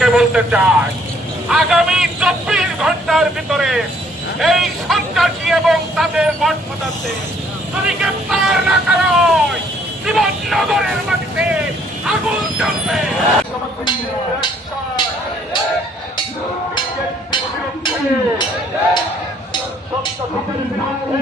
সরকারকে বলতে চাই, আগামী 24 ঘন্টার ভিতরে এই সন্ত্রাসী এবং তাদের বংশধরদের যদি গ্রেপ্তার না করা হয়, জীবননগরের মাটিতে আগুন জ্বলবে। সন্ত্রাসীদের বিরুদ্ধে